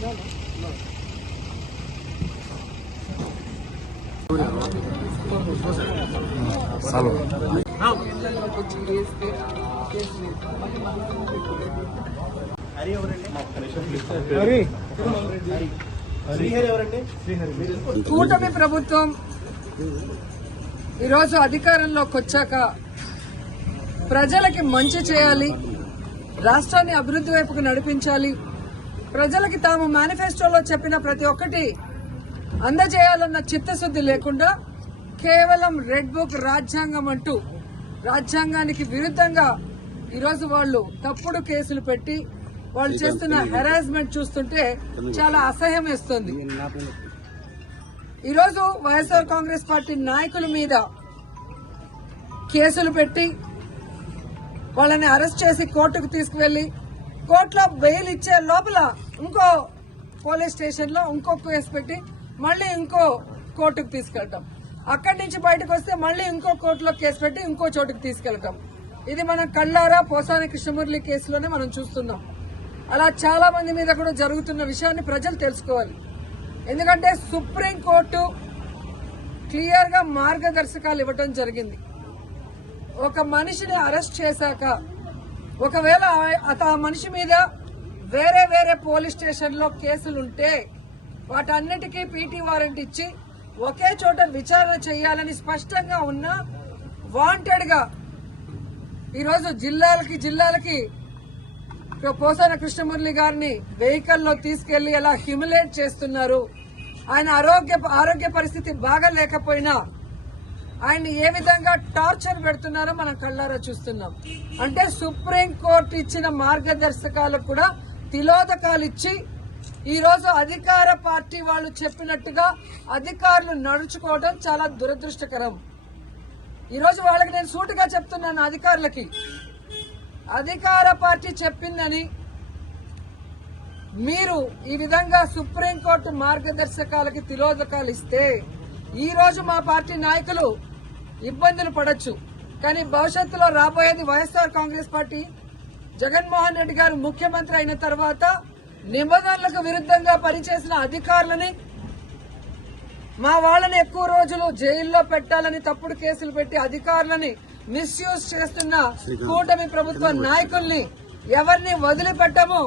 కూటమి ప్రభుత్వం ఈరోజు అధికారంలోకి వచ్చాక ప్రజలకి మంచి చేయాలి, రాష్ట్రాన్ని అభివృద్ధి వైపుకు నడిపించాలి, ప్రజలకి తాము మేనిఫెస్టోలో చెప్పిన ప్రతి ఒక్కటి అందజేయాలన్న చిత్తశుద్ది లేకుండా కేవలం రెడ్ బుక్ రాజ్యాంగం అంటూ రాజ్యాంగానికి విరుద్ధంగా ఈరోజు వాళ్ళు తప్పుడు కేసులు పెట్టి వాళ్ళు చేస్తున్న హెరాస్మెంట్ చూస్తుంటే చాలా అసహ్యం వేస్తుంది. ఈరోజు వైఎస్ఆర్ కాంగ్రెస్ పార్టీ నాయకుల మీద కేసులు పెట్టి వాళ్ళని అరెస్ట్ చేసి కోర్టుకు తీసుకువెళ్లి కోర్టులో బెయిల్ ఇచ్చే లోపల ఇంకో పోలీస్ స్టేషన్ లో ఇంకో కేసు పెట్టి మళ్లీ ఇంకో కోర్టుకు తీసుకెళ్తాం, అక్కడి నుంచి బయటకు వస్తే మళ్లీ ఇంకో కోర్టులో కేసు పెట్టి ఇంకో చోటుకు తీసుకెళ్తాం. ఇది మనం కళ్ళారా పోసాని కృష్ణమురళి కేసులోనే మనం చూస్తున్నాం. అలా చాలా మంది మీద కూడా జరుగుతున్న విషయాన్ని ప్రజలు తెలుసుకోవాలి. ఎందుకంటే సుప్రీంకోర్టు క్లియర్ గా మార్గదర్శకాలు ఇవ్వడం జరిగింది. ఒక మనిషిని అరెస్ట్ చేశాక ఒకవేళ ఆ మనిషి మీద వేరే వేరే పోలీస్ స్టేషన్ లో కేసులుంటే వాటన్నిటికీ పీటీ వారెంట్ ఇచ్చి ఒకే చోట విచారణ చేయాలని స్పష్టంగా ఉన్న వాంటెడ్ గా ఈరోజు జిల్లాలకి పోసాన కృష్ణమురళి గారిని వెహికల్లో తీసుకెళ్లి ఎలా హ్యూమిలేట్ చేస్తున్నారు, ఆయన ఆరోగ్య పరిస్థితి బాగా లేకపోయినా ఆయన్ని ఏ విధంగా టార్చర్ పెడుతున్నారో మనం కళ్ళారా చూస్తున్నాం. అంటే సుప్రీంకోర్టు ఇచ్చిన మార్గదర్శకాలకు కూడా తిలోదకాలు ఇచ్చి ఈరోజు అధికార పార్టీ వాళ్ళు చెప్పినట్టుగా అధికారులు నడుచుకోవడం చాలా దురదృష్టకరం. ఈరోజు వాళ్ళకి నేను సూటిగా చెప్తున్నాను, అధికారులకి అధికార పార్టీ చెప్పిందని మీరు ఈ విధంగా సుప్రీంకోర్టు మార్గదర్శకాలకి తిలోదకాలు ఇస్తే ఈ రోజు మా పార్టీ నాయకులు ఇబ్బందులు పడొచ్చు, కానీ భవిష్యత్తులో రాబోయేది వైఎస్ఆర్ కాంగ్రెస్ పార్టీ. జగన్మోహన్ రెడ్డి గారు ముఖ్యమంత్రి అయిన తర్వాత నిబంధనలకు విరుద్ధంగా పనిచేసిన అధికారులని, మా వాళ్ళని ఎక్కువ రోజులు జైల్లో పెట్టాలని తప్పుడు కేసులు పెట్టి అధికారులని మిస్యూజ్ చేస్తున్న కూటమి ప్రభుత్వ నాయకుల్ని ఎవరిని వదిలిపెట్టము,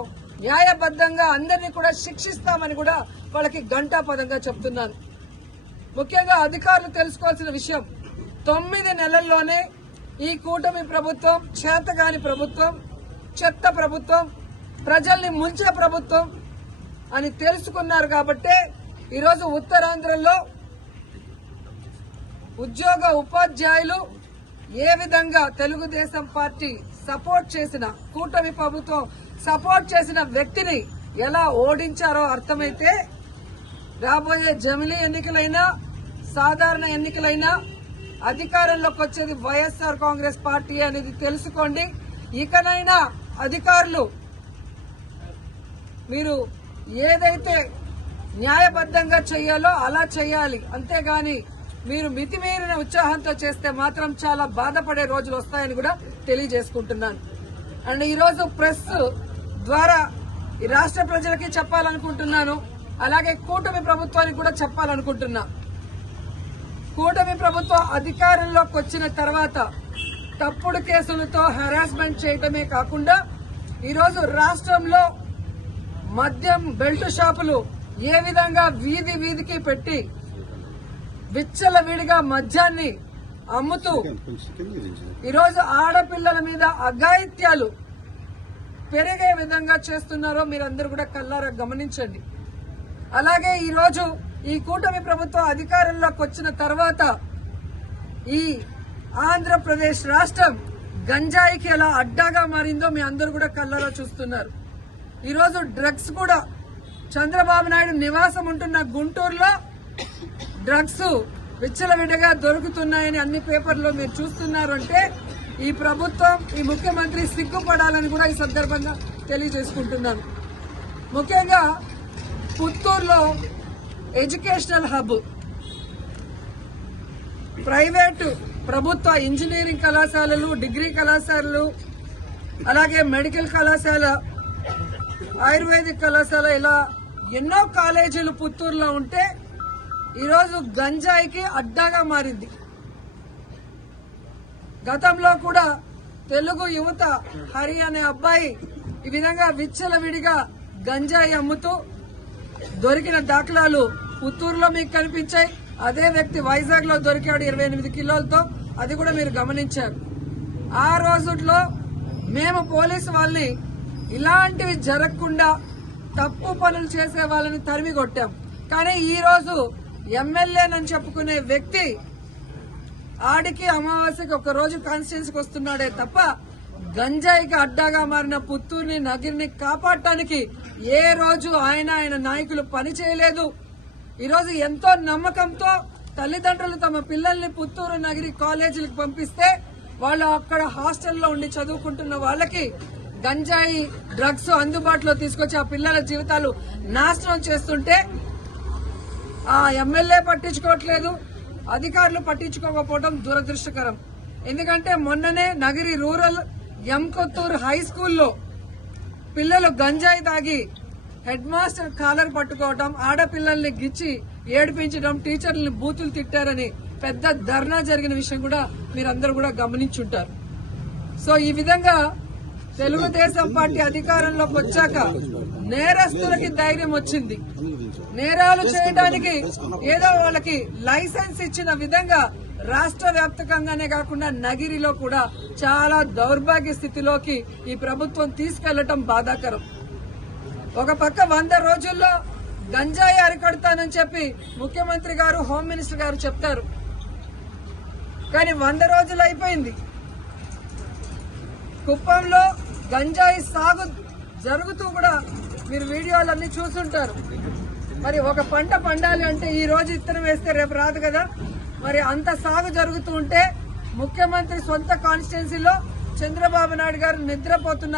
న్యాయబద్దంగా అందరినీ కూడా శిక్షిస్తామని కూడా వాళ్ళకి ఘంటాపదంగా చెప్తున్నాను. ముఖ్యంగా అధికారులు తెలుసుకోవాల్సిన విషయం, 9 నెలల్లోనే ఈ కూటమి ప్రభుత్వం చేతగాని ప్రభుత్వం, చెత్త ప్రభుత్వం, ప్రజల్ని ముంచే ప్రభుత్వం అని తెలుసుకున్నారు కాబట్టే ఈరోజు ఉత్తరాంధ్రలో ఉపాధ్యాయులు ఏ విధంగా తెలుగుదేశం పార్టీ సపోర్ట్ చేసిన, కూటమి ప్రభుత్వం సపోర్ట్ చేసిన వ్యక్తిని ఎలా ఓడించారో అర్థమైతే రాబోయే జమిలీ ఎన్నికలైనా సాధారణ ఎన్నికలైనా అధికారంలోకి వచ్చేది వైఎస్ఆర్ కాంగ్రెస్ పార్టీ అనేది తెలుసుకోండి. ఇకనైనా అధికారులు మీరు ఏదైతే న్యాయబద్దంగా చేయాలో అలా చేయాలి, అంతేగాని మీరు మితిమీరిన ఉత్సాహంతో చేస్తే మాత్రం చాలా బాధపడే రోజులు వస్తాయని కూడా తెలియజేసుకుంటున్నాను. అండ్ ఈరోజు ప్రెస్ ద్వారా ఈ రాష్ట్ర ప్రజలకి చెప్పాలనుకుంటున్నాను, అలాగే కూటమి ప్రభుత్వానికి కూడా చెప్పాలనుకుంటున్నా. కూటమి ప్రభుత్వం అధికారంలోకి వచ్చిన తర్వాత తప్పుడు కేసులతో హెరాస్మెంట్ చేయటమే కాకుండా ఈరోజు రాష్ట్రంలో మద్యం బెల్ట్ షాపులు ఏ విధంగా వీధికి పెట్టి విచ్చలవిడిగా మద్యాన్ని అమ్ముతూ ఈరోజు ఆడపిల్లల మీద అఘాయిత్యాలు పెరిగే విధంగా చేస్తున్నారో మీరందరూ కూడా కళ్ళారా గమనించండి. అలాగే ఈరోజు ఈ కూటమి ప్రభుత్వం అధికారంలోకి వచ్చిన తర్వాత ఈ ఆంధ్రప్రదేశ్ రాష్ట్రం గంజాయికి ఎలా అడ్డాగా మారిందో మీ అందరూ కూడా కళ్ళారా చూస్తున్నారు. ఈరోజు డ్రగ్స్ కూడా చంద్రబాబు నాయుడు నివాసం ఉంటున్న గుంటూరులో డ్రగ్స్ విచ్చలవిడిగా దొరుకుతున్నాయని అన్ని పేపర్లో మీరు చూస్తున్నారు. అంటే ఈ ప్రభుత్వం, ఈ ముఖ్యమంత్రి సిగ్గుపడాలని కూడా ఈ సందర్భంగా తెలియజేసుకుంటున్నాను. ముఖ్యంగా పుత్తూరులో ఎడ్యుకేషనల్ హబ్, ప్రైవేటు ప్రభుత్వ ఇంజనీరింగ్ కళాశాలలు, డిగ్రీ కళాశాలలు, అలాగే మెడికల్ కళాశాల, ఆయుర్వేదిక్ కళాశాల, ఇలా ఎన్నో కాలేజీలు పుత్తూరులో ఉంటే ఈరోజు గంజాయికి అడ్డాగా మారింది. గతంలో కూడా తెలుగు యువత హరి అనే అబ్బాయి ఈ విధంగా విచ్చలవిడిగా గంజాయి అమ్ముతూ దొరికిన దాఖలాలు పుత్తూరులో మీకు కనిపించాయి. అదే వ్యక్తి వైజాగ్ లో దొరికాడు 28 కిలోలతో, అది కూడా మీరు గమనించారు. ఆ రోజుల్లో మేము పోలీసు వాళ్ళని ఇలాంటివి జరగకుండా తప్పు పనులు చేసే వాళ్ళని తరిమి కొట్టాం. కానీ ఈ రోజు ఎమ్మెల్యేనని చెప్పుకునే వ్యక్తి ఆడికి అమావాస్యకి ఒక రోజు కాన్స్టిట్యున్సీకి వస్తున్నాడే తప్ప గంజాయికి అడ్డాగా మారిన పుత్తూరుని నగిరిని కాపాడటానికి ఏ రోజు ఆయన నాయకులు పని చేయలేదు. ఈరోజు ఎంతో నమ్మకంతో తల్లిదండ్రులు తమ పిల్లల్ని పుత్తూరు నగిరి కాలేజీలకు పంపిస్తే వాళ్ళు అక్కడ హాస్టల్లో ఉండి చదువుకుంటున్న వాళ్ళకి గంజాయి డ్రగ్స్ అందుబాటులో తీసుకొచ్చి ఆ పిల్లల జీవితాలు నాశనం చేస్తుంటే ఆ ఎమ్మెల్యే పట్టించుకోవట్లేదు, అధికారులు పట్టించుకోకపోవడం దురదృష్టకరం. ఎందుకంటే మొన్ననే నగిరి రూరల్ ఎంకొత్తూరు హై స్కూల్లో పిల్లలు గంజాయి తాగి హెడ్ మాస్టర్ కాలర్ పట్టుకోవడం, ఆడపిల్లల్ని గిచ్చి ఏడిపించడం, టీచర్లని బూతులు తిట్టారని పెద్ద ధర్నా జరిగిన విషయం కూడా మీరందరూ కూడా గమనించుంటారు. సో ఈ విధంగా తెలుగుదేశం పార్టీ అధికారంలోకి వచ్చాక నేరస్తులకి ధైర్యం వచ్చింది. నేరాలు చేయడానికి ఏదో వాళ్ళకి లైసెన్స్ ఇచ్చిన విధంగా రాష్ట్ర వ్యాప్తంగానే కాకుండా నగిరిలో కూడా చాలా దౌర్భాగ్య స్థితిలోకి ఈ ప్రభుత్వం తీసుకెళ్లటం బాధాకరం. ఒక పక్క 100 రోజుల్లో గంజాయి అరికడతానని చెప్పి ముఖ్యమంత్రి గారు, హోమ్ మినిస్టర్ గారు చెప్తారు. కానీ 100 రోజులు అయిపోయింది. కుప్పంలో గంజాయి సాగు జరుగుతూ కూడా మీరు వీడియోలన్నీ చూసుంటారు. మరి ఒక పంట పండాలి అంటే ఈ రోజు ఇత్తనం వేస్తే రేపు రాదు కదా. మరి అంత సాగు జరుగుతూ ఉంటే ముఖ్యమంత్రి సొంత కాన్స్టిట్యున్సీలో చంద్రబాబు నాయుడు గారు నిద్రపోతున్నారు.